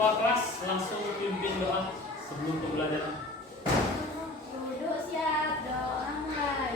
ketua kelas langsung pimpin doa sebelum pembelajaran. Duduk siap, doa mulai.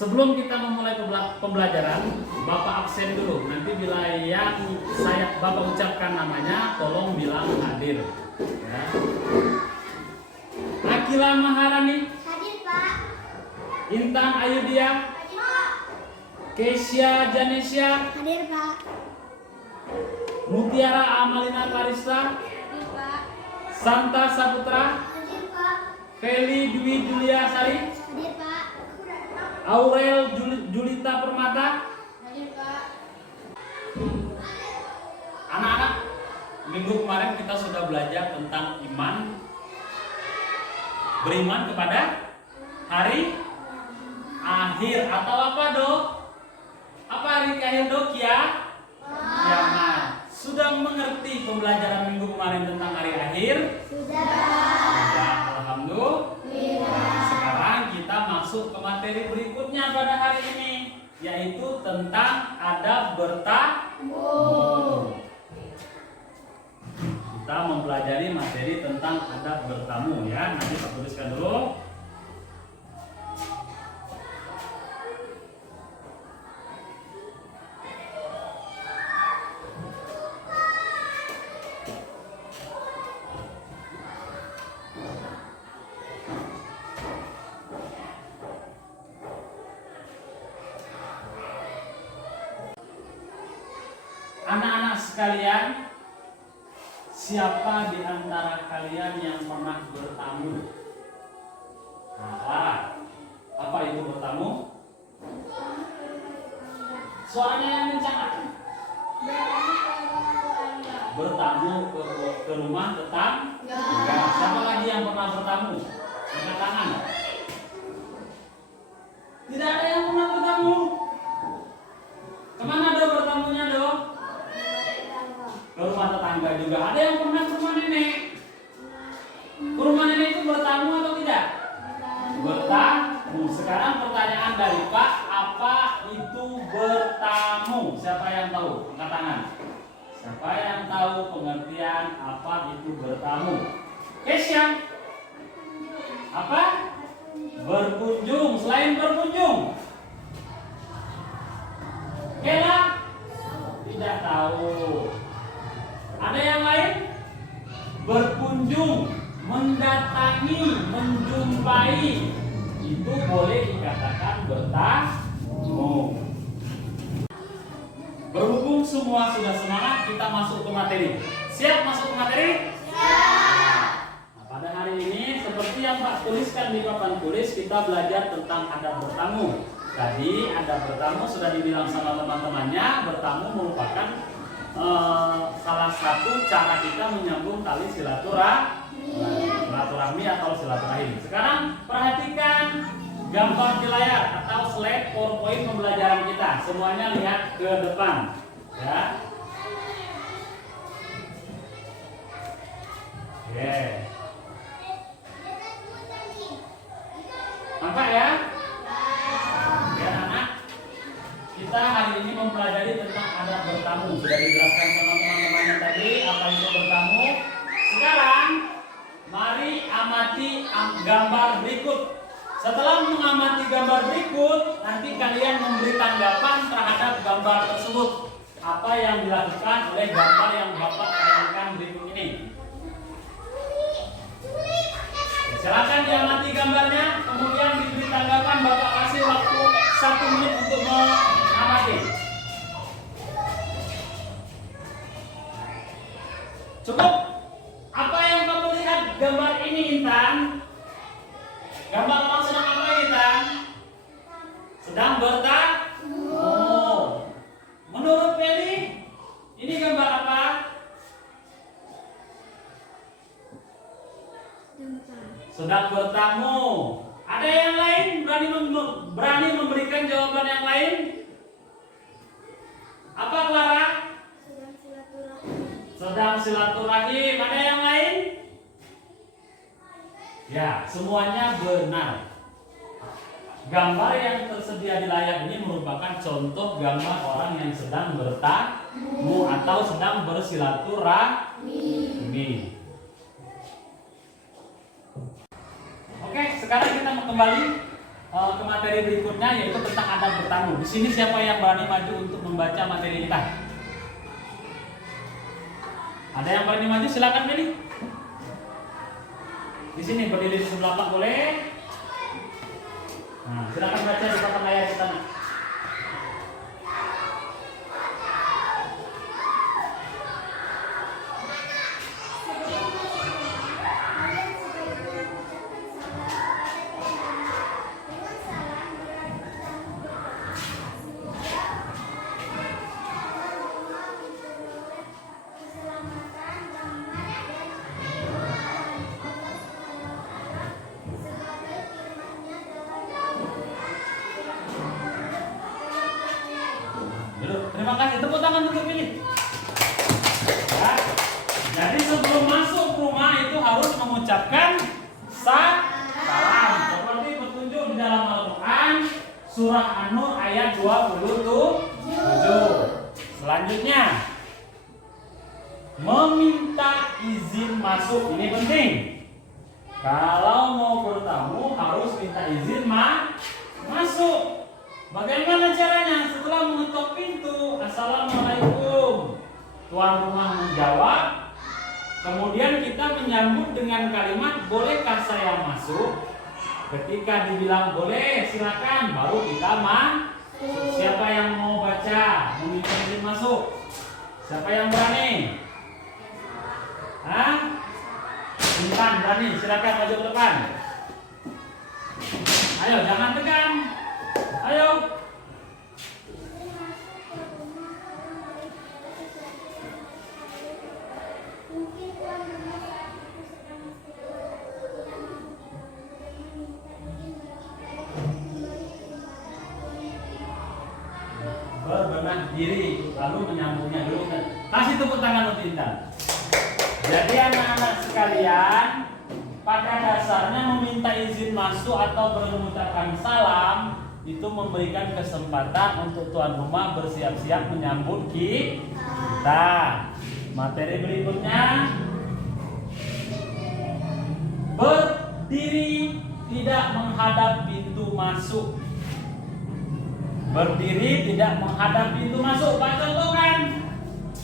Sebelum kita memulai pembelajaran, Bapak absen dulu. Nanti bila yang Bapak ucapkan namanya, tolong bilang hadir. Ya. Akila Maharani. Hadir, Pak. Intan Ayudia. Hadir, Pak. Kesia Janesia. Hadir, Pak. Mutiara Amalina Karista. Hadir, Pak. Santa Saputra. Hadir, Pak. Feli Dwi Julia Sari. Hadir, Pak. Aurel Julita Permata. Hadir, Pak. Anak-anak, minggu kemarin kita sudah belajar tentang iman. Beriman kepada hari akhir atau apa, Dok? Apa hari akhir, Dok, ya? Kiamat. Sudah mengerti pembelajaran minggu kemarin tentang hari akhir? Sudah. Alhamdulillah. Sekarang kita masuk ke materi berikutnya pada hari ini, yaitu tentang adab bertamu. Kita mempelajari materi tentang adab bertamu, ya. Nanti saya tuliskan dulu. Anak-anak sekalian, siapa di antara kalian yang pernah bertamu? Nah, Clara, apa itu bertamu? Suaranya yang kencang. Bertamu ke rumah tetangga. Siapa lagi yang pernah bertamu? Angkat tangan. Tidak ada yang pernah bertamu. Kemana, Do, bertamunya, Do? Ke rumah tetangga juga. Ada yang pernah ke rumah nenek? Ke rumah nenek itu bertamu atau tidak? Bertamu. Sekarang pertanyaan dari Pak, apa itu bertamu? Siapa yang tahu? Angkat tangan. Siapa yang tahu pengertian apa itu bertamu? Kesia. Apa? Berkunjung. Selain berkunjung, Kela? Tidak tahu. Ada yang lain? Berkunjung, mendatangi, menjumpai. Itu boleh dikatakan bertamu. Berhubung semua sudah semangat, kita masuk ke materi. Siap masuk ke materi? Siap. Nah, pada hari ini seperti yang Pak tuliskan di papan tulis, kita belajar tentang adab bertamu. Tadi adab bertamu sudah dibilang sama teman-temannya, bertamu merupakan salah satu cara kita menyambung tali silaturahmi atau silaturahim. Sekarang perhatikan gambar di layar atau slide PowerPoint pembelajaran kita. Semuanya lihat ke depan, ya. Oke. Nampak ya? Oke, anak. Kita hari ini mempelajari tentang adab bertamu. Sudah dijelaskan sama teman-temannya tadi apa itu bertamu. Sekarang mari amati gambar berikut. Setelah mengamati gambar berikut, nanti kalian memberi tanggapan terhadap gambar tersebut. Apa yang dilakukan oleh gambar yang Bapak tayangkan berikut ini. Silakan diamati gambarnya, kemudian diberi tanggapan. Bapak kasih waktu 1 menit untuk mengamati. Cukup? Apa yang kamu lihat gambar ini, Intan? Gambar orang sedang apa, Intan? Sedang bertamu. Oh. Menurut Peli, ini gambar apa? Sedang bertamu. Ada yang lain berani memberikan jawaban yang lain? Apa, Clara? Sedang silaturahim. Ada yang lain? Ya, semuanya benar. Gambar yang tersedia di layar ini merupakan contoh gambar orang yang sedang bertamu atau sedang bersilaturahmi. Oke, sekarang kita kembali ke materi berikutnya, yaitu tentang adab bertamu. Di sini siapa yang berani maju untuk membaca materi kita? Ada yang berani maju? Silakan pilih. Di sini berdiri di sebelah Pak boleh. Nah, silakan baca di papan layar kita. Terima kasih, tepuk tangan untuk pilih. Ya. Jadi sebelum masuk rumah itu harus mengucapkan salam. Seperti petunjuk di dalam Al-Quran surah An-Nur ayat 27. Selanjutnya, meminta izin masuk. Ini penting. Kalau mau bertamu harus minta izin masuk. Bagaimana caranya? Setelah mengetok pintu, Assalamualaikum, tuan rumah menjawab. Kemudian kita menyambut dengan kalimat, bolehkah saya masuk? Ketika dibilang boleh, silakan, baru kita masuk. Siapa yang mau baca, meminta izin masuk? Siapa yang berani? Hah? Intan berani, silakan maju ke depan. Ayo, jangan tegang. Ayo. Berbenah diri, lalu menyambungnya dulu. Kasih tepuk tangan untuk Intan. Jadi anak-anak sekalian, pada dasarnya meminta izin masuk atau mengucapkan salam itu memberikan kesempatan untuk tuan rumah bersiap-siap menyambut kita. Materi berikutnya, berdiri tidak menghadap pintu masuk. Berdiri tidak menghadap pintu masuk. Pak contohkan.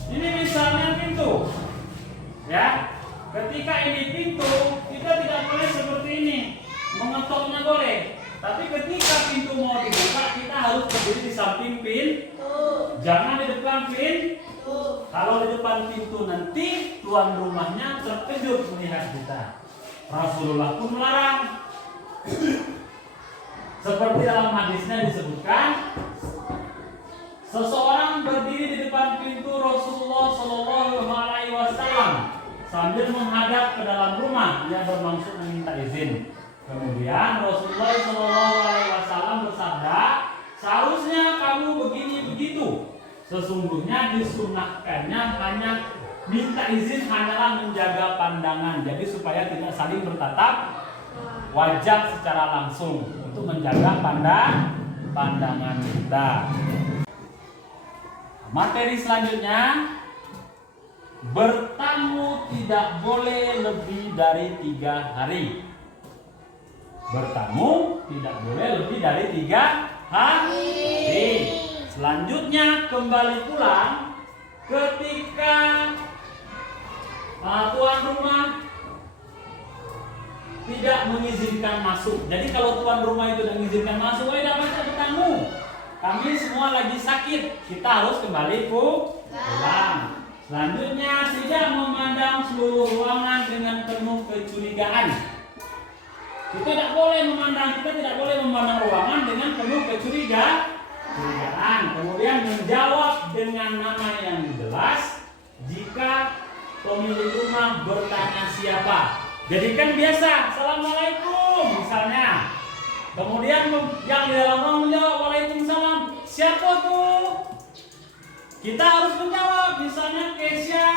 Ini misalnya pintu. Ya. Ketika ini pintu, kita tidak boleh seperti ini. Mengetoknya boleh. Tapi ketika pintu mau dibuka, kita harus berdiri di samping pintu. Jangan di depan pintu. Kalau di depan pintu nanti tuan rumahnya terkejut melihat kita. Rasulullah pun melarang. Seperti dalam hadisnya disebutkan, seseorang berdiri di depan pintu Rasulullah Shallallahu Alaihi Wasallam sambil menghadap ke dalam rumah, ia bermaksud meminta izin. Kemudian Rasulullah Shallallahu Alaihi Wasallam bersabda, seharusnya kamu begini begitu. Sesungguhnya disunahkannya hanya minta izin hanyalah menjaga pandangan, jadi supaya tidak saling bertatap wajah secara langsung untuk menjaga pandangan kita. Materi selanjutnya, bertamu tidak boleh lebih dari 3 hari. Bertamu tidak boleh lebih dari 3 hari. Selanjutnya kembali pulang ketika tuan rumah tidak mengizinkan masuk. Jadi kalau tuan rumah itu tidak mengizinkan masuk, tidak bisa bertamu. Kami semua lagi sakit, kita harus kembali pulang. Selanjutnya tidak memandang seluruh ruangan dengan penuh kecurigaan. Kita tidak boleh memandang ruangan dengan penuh kecurigaan. Kemudian menjawab dengan nama yang jelas jika pemilik rumah bertanya siapa. Jadi kan biasa, Assalamualaikum misalnya. Kemudian yang di dalam rumah menjawab Waalaikumsalam. Siapa tuh? Kita harus menjawab misalnya Kesya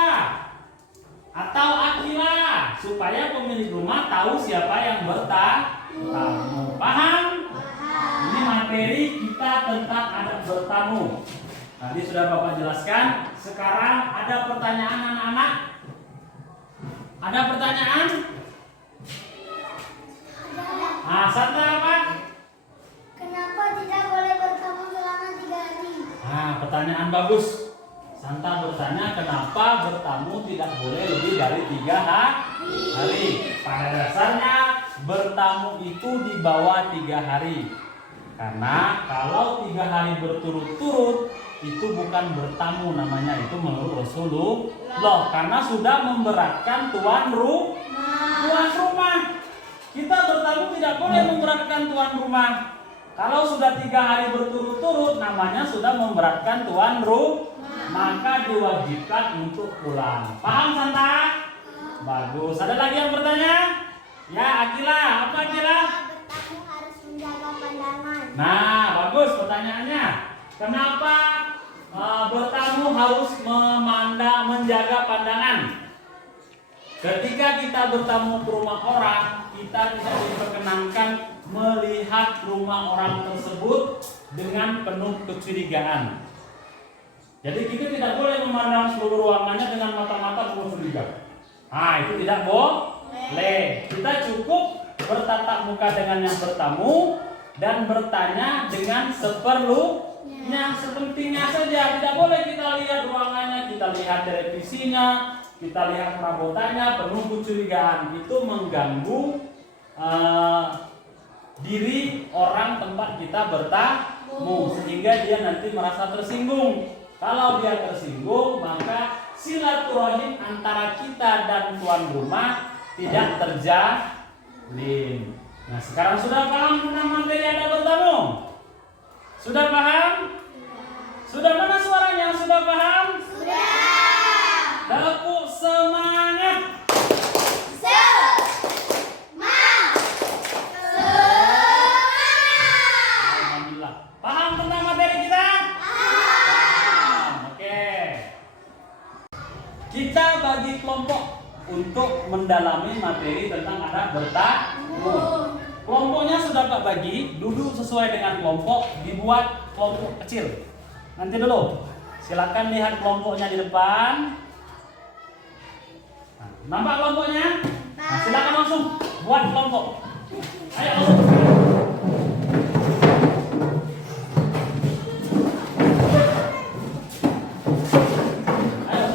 atau Akila supaya pemilik rumah tahu siapa yang bertamu. Paham? Ini materi kita tentang adab bertamu. Tadi sudah Bapak jelaskan. Sekarang ada pertanyaan anak-anak? Ada pertanyaan? Santa apa? Kenapa tidak boleh bertamu selama 3 hari? Pertanyaan bagus. Santa bertanya kenapa bertamu tidak boleh lebih dari 3 hari. Pada dasarnya bertamu itu di bawah 3 hari. Karena kalau 3 hari berturut-turut itu bukan bertamu namanya, itu menurut Rasulullah. Karena sudah memberatkan tuan rumah. Kita bertamu tidak boleh memberatkan tuan rumah. Kalau sudah 3 hari berturut-turut namanya sudah memberatkan tuan rumah, maka diwajibkan untuk pulang. Paham Santa? Bagus. Ada lagi yang bertanya? Ya Akila, apa Akila? Bertamu harus menjaga pandangan. Nah, bagus pertanyaannya. Kenapa bertamu harus menjaga pandangan? Ketika kita bertamu ke rumah orang, kita tidak diperkenankan melihat rumah orang tersebut dengan penuh kecurigaan. Jadi kita tidak boleh memandang seluruh ruangannya dengan mata-mata penuh curiga. Itu tidak boleh. Kita cukup bertatap muka dengan yang bertamu dan bertanya dengan seperlunya, sepentingnya saja. Tidak boleh kita lihat ruangannya, kita lihat televisinya, kita lihat perabotannya penuh kecurigaan. Itu mengganggu diri orang tempat kita bertamu, sehingga dia nanti merasa tersinggung. Kalau dia tersinggung, maka silaturahim antara kita dan tuan rumah tidak terjalin. Nah, sekarang sudah paham tentang materi adab bertamu? Sudah paham? Sudah, mana suaranya? Sudah paham? Sudah. Tepuk semangat. Alhamdulillah. Paham tentang materi kita? Paham. Oke. Kita bagi kelompok untuk mendalami materi tentang adab bertamu. Kelompoknya sudah Pak bagi, duduk sesuai dengan kelompok, dibuat kelompok kecil. Nanti dulu, silakan lihat kelompoknya di depan. Nampak kelompoknya? Nah, silakan langsung buat kelompok. Ayo langsung. Ayo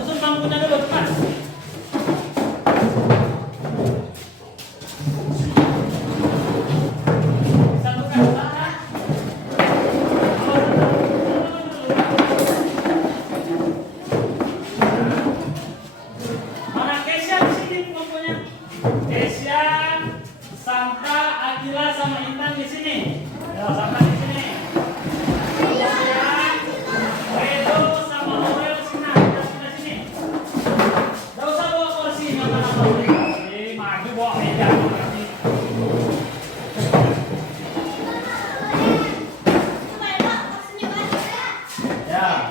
Ya,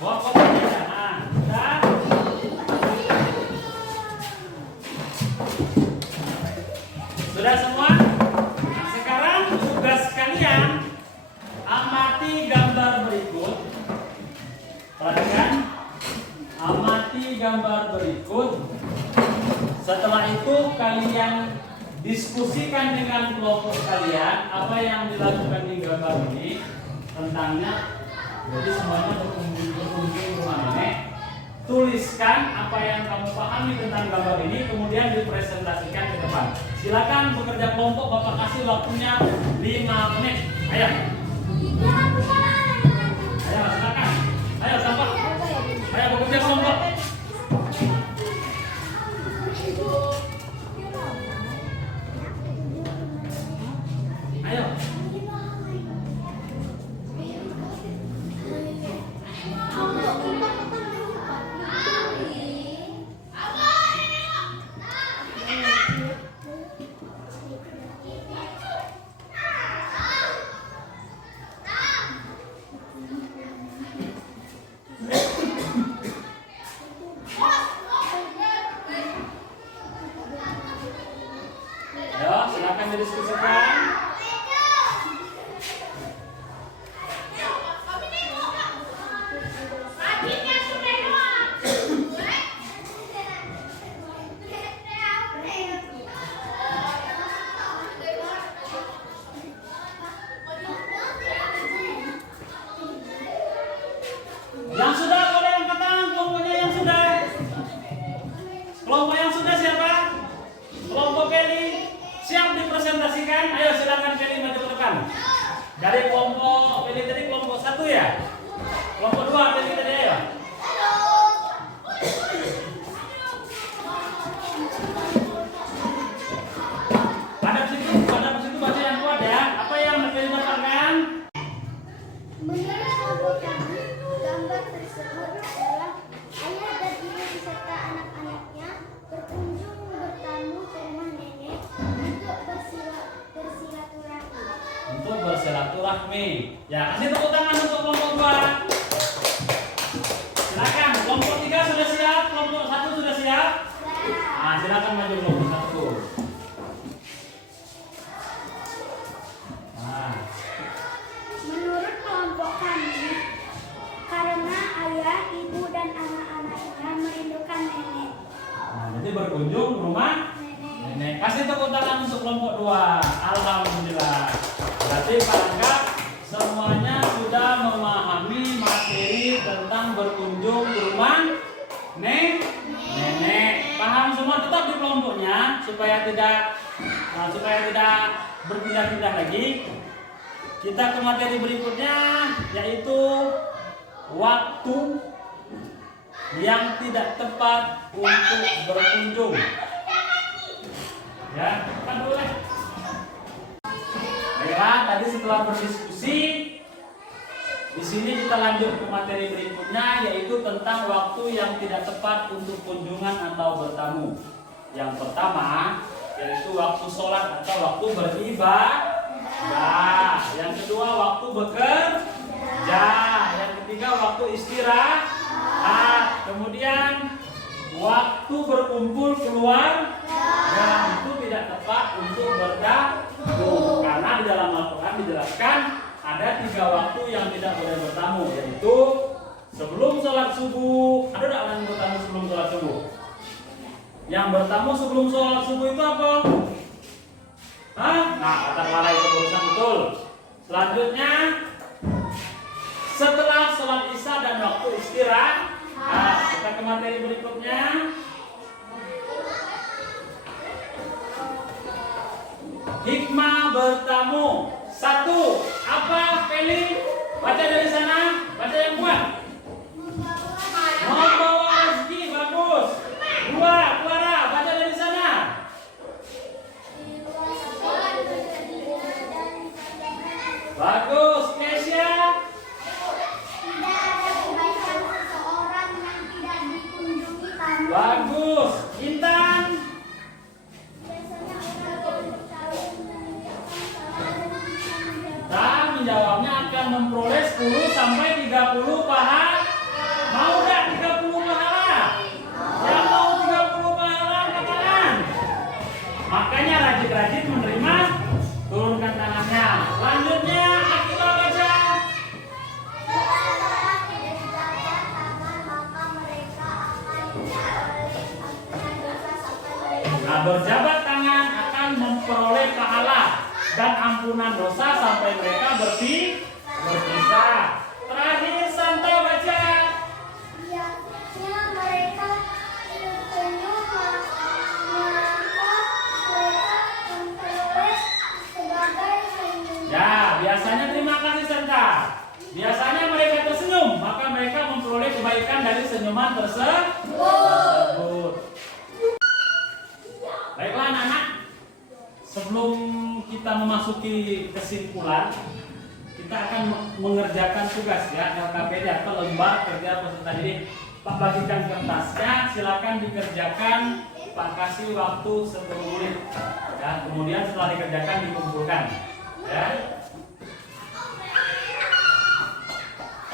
bawa kotaknya. Nah, sudah. Sudah semua? Nah, sekarang tugas kalian amati gambar berikut. Perhatikan. Amati gambar berikut. Setelah itu kalian diskusikan dengan kelompok kalian apa yang dilakukan di gambar ini tentangnya. Jadi semuanya berkunjung ke rumah nenek. Tuliskan apa yang kamu pahami tentang gambar ini, kemudian dipresentasikan ke depan. Silakan bekerja kelompok, Bapak kasih waktunya 5 menit. Ayo. Ayo silakan. Ayo sampah. Ayo bekerja kelompok. Ayo. Ayo, silakan didiskusikan. Yang sudah boleh angkat tangan, kelompoknya yang sudah. Kelompok yang sudah siapa? Kelompok Kelly siap dipresentasikan. Ayo silakan Kelly maju ke depan. Dari kelompok Kelly tadi kelompok 1 ya. Kelompok 2 Kelly tadi ayo. Hadap situ baca yang kuat ya. Apa yang Kelly dapatkan? Menurut kelompok kami, gambar tersebut adalah ayah dan ibu beserta anak-anaknya berkunjung bertamu ke rumah nenek untuk bersilaturahmi. Untuk bersilaturahmi. Ya, kasih tepuk tangan untuk kelompok 2. Silakan, kelompok 3 sudah siap, kelompok 1 sudah siap. Nah, silakan maju kelompok 1. Nah, Menurut kelompok kami, karena ayah, ibu, dan anak-anaknya merindukan nenek. jadi berkunjung ke rumah nenek. Kasih tepuk tangan untuk kelompok 2. Alhamdulillah. Berarti Pak semuanya sudah memahami materi tentang berkunjung ke rumah nenek. Paham semua, tetap di kelompoknya supaya tidak berpindah-pindah lagi. Kita ke materi berikutnya, yaitu waktu yang tidak tepat untuk berkunjung. Ya, kan boleh. Baiklah, tadi setelah berdiskusi, di sini kita lanjut ke materi berikutnya, yaitu tentang waktu yang tidak tepat untuk kunjungan atau bertamu. Yang pertama, yaitu waktu sholat atau waktu beribadah. Yang kedua, waktu bekerja. Yang ketiga, waktu istirahat. Kemudian, waktu berkumpul keluar. Yang itu tidak tepat untuk bertamu. Karena di dalam Al-Quran dijelaskan ada 3 waktu yang tidak boleh bertamu, yaitu sebelum sholat subuh. Ada tak orang yang bertamu sebelum sholat subuh? Yang bertamu sebelum sholat subuh itu apa? Hah? Nah, kata Clara itu barusan betul. Selanjutnya, setelah sholat isya dan waktu istirahat. Nah, kita ke materi berikutnya. Hikmah bertamu. 1. Apa, Feli? Baca dari sana. Baca yang kuat. Membawa rezeki, bagus. 2. Clara, baca dari sana. Bagus. Kesia. Tidak ada kebaikan seseorang yang tidak dikunjungi tamu. Bagus. Intan. Biasanya orang yang tahu Tak menjawabnya akan memperoleh 10 sampai 30 pahala. Ya, berjabat tangan akan memperoleh pahala dan ampunan dosa sampai mereka berpisah. Terakhir Santa baca. Biasanya mereka tersenyum maka mereka memperoleh sebagai senyum. Ya, biasanya terima kasih Santa. Biasanya mereka tersenyum, maka mereka memperoleh kebaikan dari senyuman tersebut. Baiklah anak-anak, sebelum kita memasuki kesimpulan, kita akan mengerjakan tugas ya, LKPD atau lembar kerja peserta didik. Pak bagikan kertasnya, silakan dikerjakan. Pak kasih waktu 10 menit. Ya, kemudian setelah dikerjakan dikumpulkan. Ya.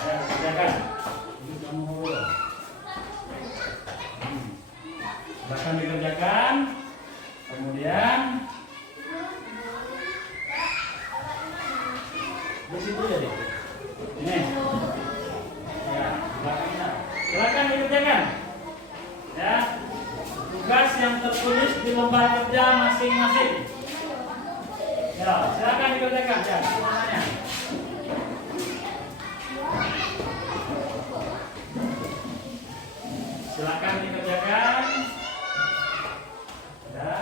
Ya, kerjakan. Ini kamu dulu. Silakan dikerjakan. Kemudian di situ ya deh. Ini. Ya, belakangnya. Silakan dikerjakan. Ya. Tugas yang tertulis di lembar kerja masing-masing. Ya, silakan dikerjakan ya semuanya. Silakan dikerjakan. Ya.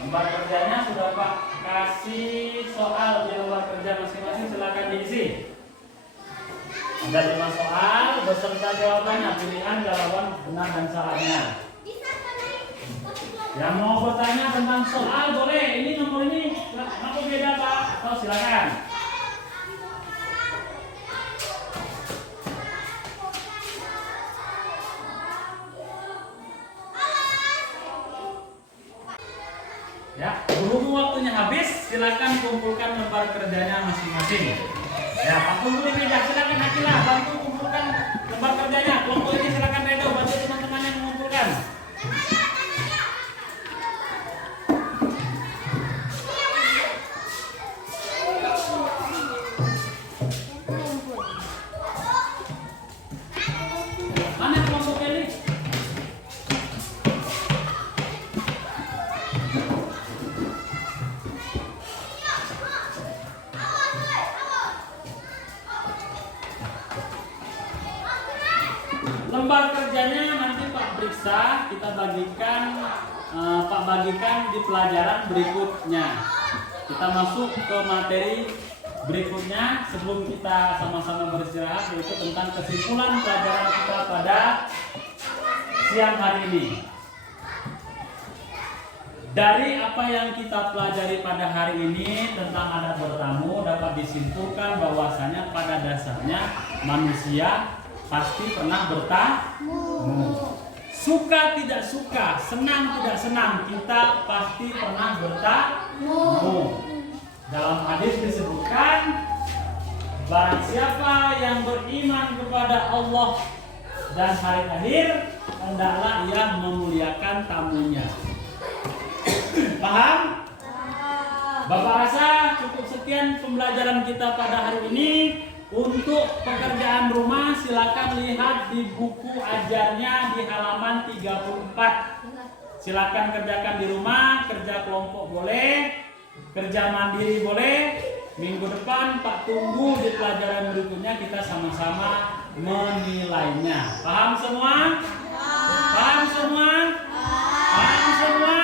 Lembar kerjanya sudah Pak kasih soal di lembar kerja masing-masing, silakan diisi. Ada 5 soal beserta jawabannya, pilihan jawaban benar dan salahnya. Yang mau bertanya tentang soal boleh, ini nomor ini apa beda Pak? Oh, silakan. Ya, berhubung waktunya habis, silakan kumpulkan lembar kerjanya masing-masing. Ya, Pak Tunggu di meja, silakan Akila bantu kumpulkan lembar kerjanya. Kelompok ini silakan Redo bantu teman-teman yang mengumpulkan. Mana kelompok ini? Lembar kerjanya nanti Pak periksa, kita bagikan, Pak bagikan di pelajaran berikutnya. Kita masuk ke materi berikutnya sebelum kita sama-sama beristirahat, yaitu tentang kesimpulan pelajaran kita pada siang hari ini. Dari apa yang kita pelajari pada hari ini tentang adat bertamu dapat disimpulkan bahwasanya pada dasarnya manusia pasti pernah bertamu. Suka tidak suka, senang tidak senang, kita pasti pernah bertamu. Dalam hadis disebutkan, barang siapa yang beriman kepada Allah dan hari akhir, hendaklah ia memuliakan tamunya. Paham? Bapak rasa cukup sekian pembelajaran kita pada hari ini. Untuk pekerjaan rumah silakan lihat di buku ajarnya di halaman 34. Silakan kerjakan di rumah, kerja kelompok boleh, kerja mandiri boleh. Minggu depan Pak tunggu di pelajaran berikutnya kita sama-sama menilainya. Paham semua? Paham semua? Paham semua?